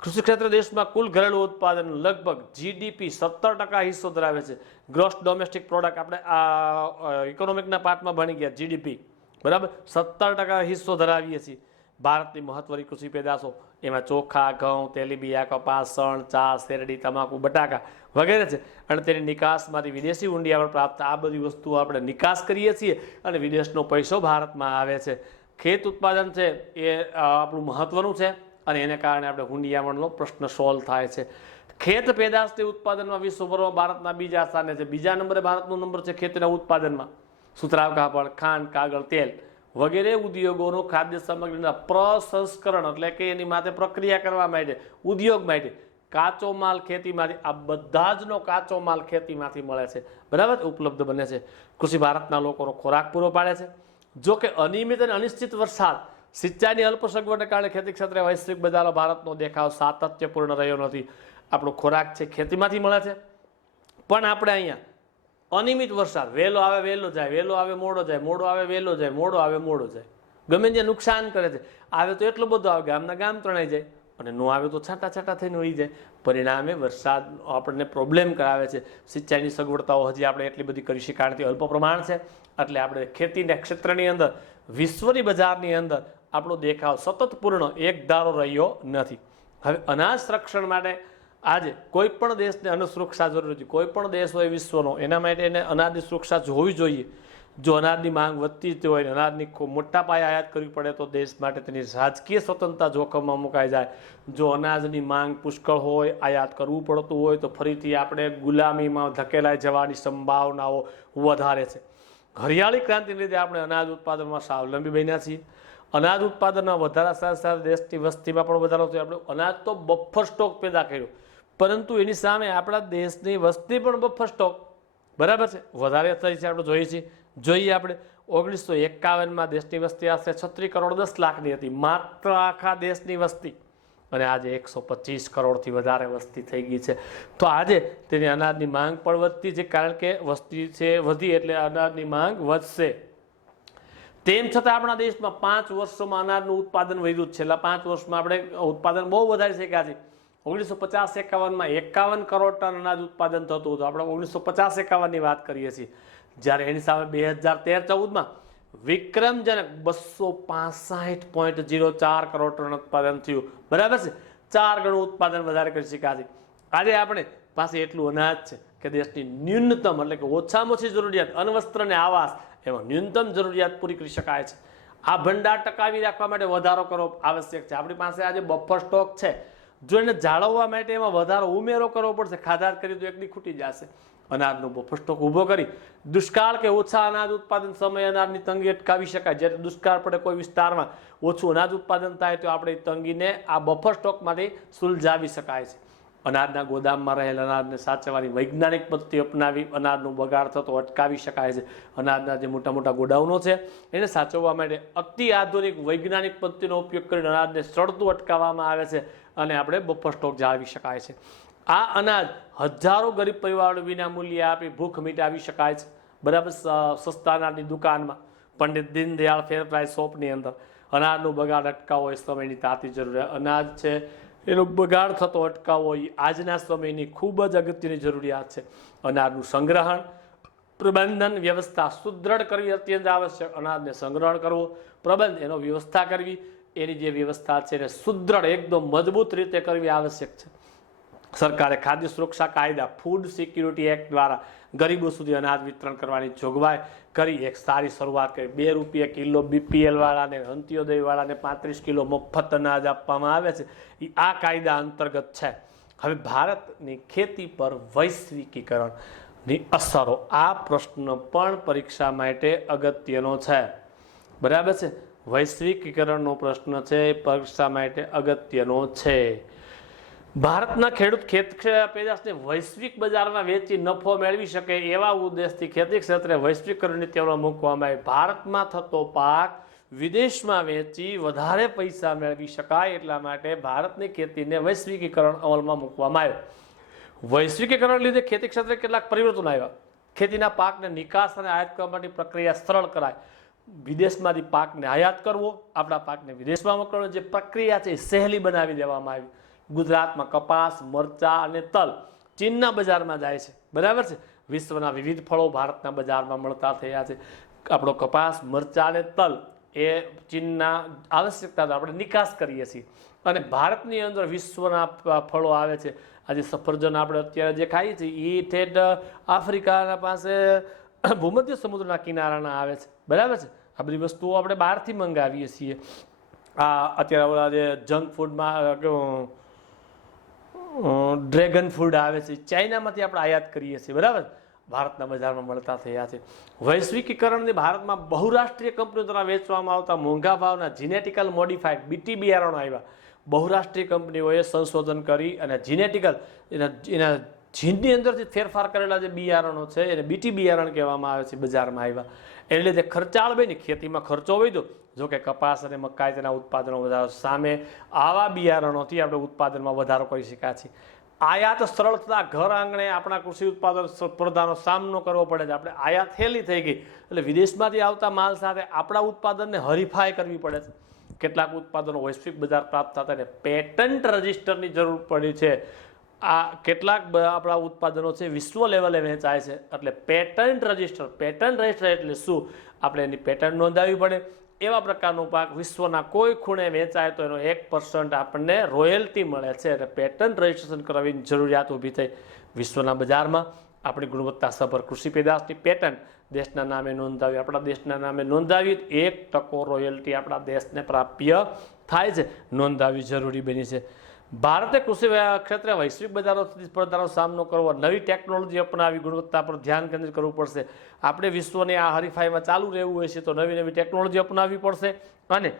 કૃષિ ક્ષેત્ર દેશમાં કુલ ઘરેલું ઉત્પાદન લગભગ જીડીપી 17% હિસ્સો ધરાવે છે. ગ્રોસ ડોમેસ્ટિક પ્રોડક્ટ આપણે આ ઇકોનોમિકના પાર્ટમાં ભણી ગયા, જીડીપી બરાબર 17% હિસ્સો ધરાવીએ છીએ. ભારતની મહત્વની કૃષિ પેદાશો એમાં ચોખા, ઘઉં, તેલીબિયા, કપાસ, શણ, ચા, શેરડી, તમાકુ, બટાકા વગેરે છે અને તેની નિકાસમાંથી વિદેશી ઊંડિયામણ પ્રાપ્ત આ બધી વસ્તુઓ આપણે નિકાસ કરીએ છીએ અને વિદેશનો પૈસો ભારતમાં આવે છે. ખેત ઉત્પાદન છે એ આપણું મહત્વનું છે અને એને કારણે આપણે હુંડિયામણનો પ્રશ્ન સોલ્વ થાય છે. ખેત પેદાશથી ઉત્પાદનમાં વિશ્વભરમાં ભારતના બીજા સ્થાને છે. બીજા નંબરે ભારતનો નંબર છે ખેતીના ઉત્પાદનમાં. સુતરાઉ કાપડ, ખાંડ, કાગળ, તેલ વગેરે ઉદ્યોગોનું ખાદ્ય સામગ્રીના પ્રસંસ્કરણ એટલે કે એની માટે પ્રક્રિયા કરવા માટે ઉદ્યોગ માટે કાચો માલ ખેતીમાંથી, આ બધા જનો કાચો માલ ખેતીમાંથી મળે છે, બરાબર, ઉપલબ્ધ બને છે. કૃષિ ભારતના લોકોનો ખોરાક પૂરો પાડે છે. જો કે અનિયમિત અને અનિશ્ચિત વરસાદ, સિંચાઈની અલ્પ સગવડને કારણે ખેતી ક્ષેત્રે વૈશ્વિક બજારો ભારતનો દેખાવ સાતત્યપૂર્ણ રહ્યો નથી. આપણો ખોરાક છે ખેતીમાંથી મળે છે, પણ આપણે અહીંયા અનિયમિત વરસાદ, વહેલો આવે વહેલો જાય, વહેલો આવે મોડો જાય, મોડો આવે વહેલો જાય, મોડો આવે મોડો જાય, ગમે ત્યાં નુકસાન કરે છે. આવે તો એટલો બધો આવે ગામના ગામ તણાઈ જાય, અને ન આવે તો છાંટા છાંટા થઈને વહી જાય. પરિણામે વરસાદ આપણને પ્રોબ્લેમ કરાવે છે. સિંચાઈની સગવડતાઓ હજી આપણે એટલી બધી કરી શકાય નથી, અલ્પ પ્રમાણ છે. એટલે આપણે ખેતીના ક્ષેત્રની અંદર વિશ્વની બજારની અંદર આપણો દેખાવ સતત પૂર્ણ એક ધારો રહ્યો નથી. હવે અનાજ સંરક્ષણ માટે આજે કોઈ પણ દેશને અન્ન સુરક્ષા જરૂરી છે. કોઈ પણ દેશ હોય વિશ્વનો, એના માટે એને અનાજની સુરક્ષા હોવી જોઈએ. જો અનાજની માંગ વધતી હોય, અનાજની મોટા પાયે આયાત કરવી પડે તો દેશ માટે તેની રાજકીય સ્વતંત્રતા જોખમમાં મુકાઈ જાય. જો અનાજની માંગ પુષ્કળ હોય, આયાત કરવું પડતું હોય તો ફરીથી આપણે ગુલામીમાં ધકેલાઈ જવાની સંભાવનાઓ વધારે છે. હરિયાળી ક્રાંતિને લીધે આપણે અનાજ ઉત્પાદનમાં સ્વાવલંબી બન્યા છીએ. અનાજ ઉત્પાદનના વધારા સાથે સાથે દેશની વસ્તીમાં પણ વધારો થયો. આપણે અનાજ તો બફર સ્ટોક પેદા કર્યો, પરંતુ એની સામે આપણા દેશની વસ્તી પણ બફર સ્ટોક, બરાબર છે, વધારે થઈ છે. આપણે જોઈએ આપણે 1951માં દેશની વસ્તી આશરે 36 કરોડ 10 લાખની હતી, માત્ર આખા દેશની વસ્તી, અને આજે 125 કરોડથી વધારે વસ્તી થઈ ગઈ છે. તો આજે તેની અનાજની માંગ પણ વધતી છે, કારણ કે વસ્તી છે વધી એટલે અનાજની માંગ વધશે. તેમ છતાં આપણા દેશમાં 5 વર્ષોમાં અનાજનું ઉત્પાદન વધ્યું. છેલ્લા 5 વર્ષમાં આપણે ઉત્પાદન બહુ વધારી શક્યા છે. 1950-51માં 51 કરોડ ટન અનાજ ઉત્પાદન થતું હતું. આપણે 1950-51ની વાત કરીએ છીએ. જ્યારે એની સામે 2013-14માં વિક્રમજનક 265.04 કરોડ ટન ઉત્પાદન થયું, બરાબર છે. 4 ગણું ઉત્પાદન વધારે કરી શક્યા છે. આજે આપણે પાસે એટલું અનાજ છે કે દેશની ન્યૂનતમ એટલે કે ઓછામાં ઓછી જરૂરિયાત, અન્ન વસ્ત્ર અને આવાસ, એમાં ન્યૂનતમ જરૂરિયાત પૂરી કરી શકાય છે. આ ભંડાર ટકાવી રાખવા માટે વધારો કરવો આવશ્યક છે. આપણી પાસે આજે બફર સ્ટોક છે, જો એને જાળવવા માટે એમાં વધારો ઉમેરો કરવો પડશે. ખાધાર કરી તો એકની ખૂટી જશે. અનાજનો બફર સ્ટોક ઊભો કરી દુષ્કાળ કે ઓછા અનાજ ઉત્પાદન સમયે અનાજની તંગી અટકાવી શકાય. જ્યારે દુષ્કાળ પડે કોઈ વિસ્તારમાં, ઓછું અનાજ ઉત્પાદન થાય તો આપણે તંગીને આ બફર સ્ટોકમાંથી સુલઝાવી શકાય છે. અનાજના ગોદામમાં રહેલ અનાજને સાચવવાની વૈજ્ઞાનિક પદ્ધતિ અપનાવી અનાજનો બગાડ થતો અટકાવી શકાય છે. અનાજના જે મોટા મોટા ગોડાઉનો છે એને સાચવવા માટે અતિ આધુનિક વૈજ્ઞાનિક પદ્ધતિનો ઉપયોગ કરીને અનાજને સડતું અટકાવવામાં આવે છે, અને આપણે બફર સ્ટોક જાળવી શકાય છે. આ અનાજ હજારો ગરીબ પરિવારો વિના મૂલ્યે આપી ભૂખ મિટાવી શકાય છે, બરાબર. સસ્તા અનાજની દુકાનમાં, પંડિત દીનદયાળ ફેર પ્રાઇસ શોપની અંદર અનાજનો બગાડ અટકાવવો એ સમયની તાતી જરૂરિયાત. અનાજ છે એનો બગાડ થતો અટકાવવો એ આજના સમયની ખૂબ જ અગત્યની જરૂરિયાત છે. અનાજનું સંગ્રહણ, પ્રબંધન વ્યવસ્થા સુદૃઢ કરવી અત્યંત આવશ્યક. અનાજને સંગ્રહણ કરવો, પ્રબંધ એનો વ્યવસ્થા કરવી, એની જે વ્યવસ્થા છે એને સુદૃઢ એકદમ મજબૂત રીતે કરવી આવશ્યક છે. સરકારે ખાદ્ય સુરક્ષા કાયદા ફૂડ સિક્યુરિટી એક્ટ દ્વારા ગરીબો સુધી અનાજ વિતરણ કરવાની જોગવાઈ કરી એક સારી શરૂઆત કરી. 2 રૂપિયા કિલો BPL વાળાને, અંત્યોદય વાળાને 35 કિલો મફત અનાજ આપવામાં આવે છે. એ આ કાયદા અંતર્ગત છે. હવે ભારતની ખેતી પર વૈશ્વિકીકરણની અસરો, આ પ્રશ્ન પણ પરીક્ષા માટે અગત્યનો છે, બરાબર છે. વૈશ્વિકીકરણનો પ્રશ્ન છે, પરીક્ષા માટે અગત્યનો છે. ભારતના ખેડૂત ખેત પેદાશને વૈશ્વિક બજારમાં વેચી નફો મેળવી શકે એવા ઉદ્દેશથી ખેતી ક્ષેત્રે વૈશ્વિકરણ નીતિઓ મૂકવામાં આવી. ભારતમાં થતો પાક વિદેશમાં વેચી વધારે પૈસા મેળવી શકાય એટલા માટે ભારતની ખેતીને વૈશ્વિકીકરણ અમલમાં મૂકવામાં આવ્યું. વૈશ્વિકીકરણ લીધે ખેતી ક્ષેત્રે કેટલાક પરિવર્તન આવ્યા. ખેતીના પાકને નિકાસ અને આયાત કરવા માટેની પ્રક્રિયા સરળ કરાય. વિદેશમાંથી પાકને આયાત કરવો, આપણા પાકને વિદેશમાં મોકલવાનો જે પ્રક્રિયા છે એ સહેલી બનાવી દેવામાં આવી. ગુજરાતમાં કપાસ, મરચા અને તલ ચીનના બજારમાં જાય છે, બરાબર છે. વિશ્વના વિવિધ ફળો ભારતના બજારમાં મળતા થયા છે. આપણો કપાસ, મરચા અને તલ એ ચીનના આવશ્યકતા આપણે નિકાસ કરીએ છીએ, અને ભારતની અંદર વિશ્વના ફળો આવે છે. આજે સફરજન આપણે અત્યારે જે ખાઈએ છીએ એ ઠેઠ આફ્રિકાના પાસે ભૂમધ્ય સમુદ્રના કિનારાના આવે છે, બરાબર છે. આ બધી વસ્તુઓ આપણે બહારથી મંગાવીએ છીએ. આ અત્યારે ઓલા જે જંક ફૂડમાં ડ્રેગન ફ્રૂટ આવે છે ચાઇનામાંથી આપણે આયાત કરીએ છીએ, બરાબર. ભારતના બજારમાં મળતા થયા છે. વૈશ્વિકીકરણની ભારતમાં બહુરાષ્ટ્રીય કંપનીઓ દ્વારા વેચવામાં આવતા મોંઘા ભાવના જીનેટિકલ મોડિફાઈડ બીટી બિયારણો આવ્યા. બહુરાષ્ટ્રીય કંપનીઓએ સંશોધન કરી અને જીનેટિકલ એના જીનની અંદરથી ફેરફાર કરેલા જે બિયારણો છે એને બીટી બિયારણ કહેવામાં આવે છે, બજારમાં આવ્યા. એટલે લીધે ખર્ચાળ બની, ખેતીમાં ખર્ચો વધ્યો. જો કે કપાસ અને મકાઈ તેના ઉત્પાદનો વધારો સામે આવા બિયારણોથી આપણે ઉત્પાદનમાં વધારો કરી શક્યા છીએ. આયાત સરળ થતા ઘર આંગણે આપણા કૃષિ ઉત્પાદન સ્પર્ધાનો સામનો કરવો પડે છે. આપણે આયાત હેલી થઈ ગઈ એટલે વિદેશમાંથી આવતા માલ સાથે આપણા ઉત્પાદનને હરીફાઈ કરવી પડે છે. કેટલાક ઉત્પાદનો વૈશ્વિક બજાર પ્રાપ્ત થતા એને પેટન્ટ રજિસ્ટરની જરૂર પડી છે. આ કેટલાક આપણા ઉત્પાદનો છે વિશ્વ લેવલે વેચાય છે એટલે પેટન્ટ રજિસ્ટર એટલે શું? આપણે એની પેટન્ટ નોંધાવવી પડે. એવા પ્રકારનો પાક વિશ્વના કોઈ ખૂણે વેચાય તો એનો 1% આપણને રોયલ્ટી મળે છે. એટલે પેટન્ટ રજિસ્ટ્રેશન કરાવવાની જરૂરિયાત ઊભી થઈ. વિશ્વના બજારમાં આપણી ગુણવત્તાસભર કૃષિ પેદાશની પેટન્ટ દેશના નામે નોંધાવી, આપણા દેશના નામે નોંધાવી 1% રોયલ્ટી આપણા દેશને પ્રાપ્ય થાય છે. નોંધાવી જરૂરી બની છે. ભારતે કૃષિ ક્ષેત્રે વૈશ્વિક બજારોથી સ્પર્ધાનો સામનો કરવો, નવી ટેકનોલોજી અપનાવી ગુણવત્તા પર ધ્યાન કેન્દ્રિત કરવું પડશે. આપણે વિશ્વની આ હરીફાઈમાં ચાલુ રહેવું હોય છે તો નવી નવી ટેકનોલોજી અપનાવવી પડશે અને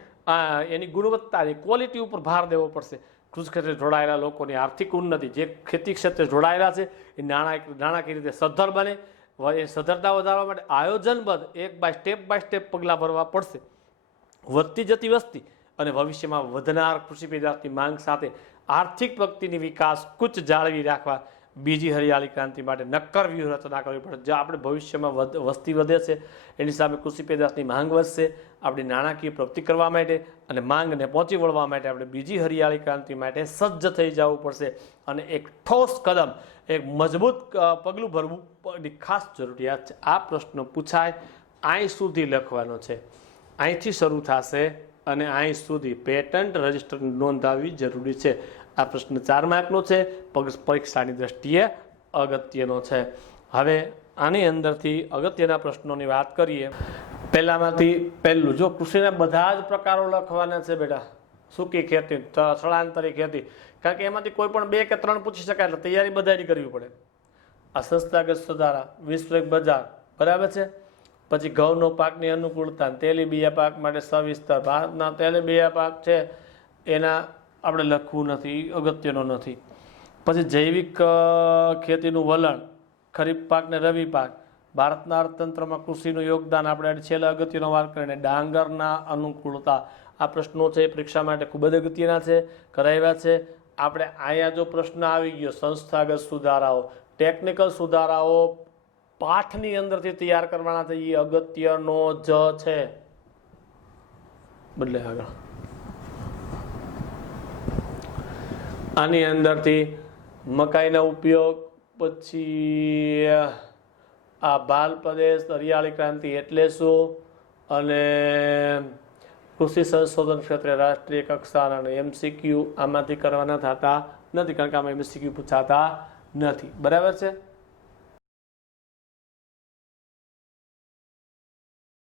એની ગુણવત્તાની ક્વોલિટી ઉપર ભાર દેવો પડશે. કૃષિ ક્ષેત્રે જોડાયેલા લોકોની આર્થિક ઉન્નતિ, જે ખેતી ક્ષેત્રે જોડાયેલા છે એ નાણાકીય રીતે સદ્ધર બને. એ સદ્ધરતા વધારવા માટે આયોજનબદ્ધ સ્ટેપ બાય સ્ટેપ પગલાં ભરવા પડશે. વધતી જતી વસ્તી અને ભવિષ્યમાં વધનાર કૃષિ પેદાશની માંગ સાથે આર્થિક પ્રગતિની વિકાસ કૂચ જાળવી રાખવા બીજી હરિયાળી ક્રાંતિ માટે નક્કર વ્યૂહરચના કરવી પડે. જો આપણે ભવિષ્યમાં વસ્તી વધે છે એની સામે કૃષિ પેદાશની માંગ વધશે. આપણી નાણાકીય પ્રગતિ કરવા માટે અને માંગને પહોંચી વળવા માટે આપણે બીજી હરિયાળી ક્રાંતિ માટે સજ્જ થઈ જવું પડશે અને એક ઠોસ કદમ, એક મજબૂત પગલું ભરવું ખાસ જરૂરિયાત છે. આ પ્રશ્ન પૂછાય અહીં સુધી લખવાનો છે, અહીંથી શરૂ થશે અને અહીં સુધી પેટન્ટ રજિસ્ટર નોંધાવવી જરૂરી છે. આ પ્રશ્ન 4 માર્કનો છે, પરીક્ષાની દ્રષ્ટિએ અગત્યનો છે. હવે આની અંદરથી અગત્યના પ્રશ્નોની વાત કરીએ. પહેલામાંથી પહેલું, જો કૃષિના બધા જ પ્રકારો લખવાના છે બેટા, સૂકી ખેતી, સ્થળાંતરી ખેતી, કારણ કે એમાંથી કોઈ પણ 2 કે 3 પૂછી શકાય એટલે તૈયારી બધાની કરવી પડે. આ સંસ્થાગત સુધારા, વિશ્વ બજાર, બરાબર છે. પછી ઘઉંનો પાકની અનુકૂળતા, તેલીબિયા પાક માટે સવિસ્તર, ભારતના તેલીબિયા પાક છે એના આપણે લખવું નથી, અગત્યનો નથી. પછી જૈવિક ખેતીનું વલણ, ખરીફ પાક ને રવિ પાક, ભારતના અર્થતંત્રમાં કૃષિનું યોગદાન, આપણે છેલ્લા અગત્યનો વાત કરીને ડાંગરના અનુકૂળતા. આ પ્રશ્નો છે પરીક્ષા માટે ખૂબ જ અગત્યના છે, કરાવ્યા છે. આપણે અહીંયા જો પ્રશ્ન આવી ગયો સંસ્થાગત સુધારાઓ, ટેકનિકલ સુધારાઓ પાઠની અંદરથી તૈયાર કરવાના છે, એ અગત્યનો જ છે. બદલે આગળ આની અંદરથી મકાઈનો ઉપયોગ, પછી આ બાલ પ્રદેશ, હરિયાળી ક્રાંતિ એટલે શું, અને કૃષિ સંશોધન ક્ષેત્રે રાષ્ટ્રીય કક્ષાના MCQ આમાંથી કરવાના થતા નથી, કારણ કે આમાં MCQ પૂછાતા નથી. બરાબર છે.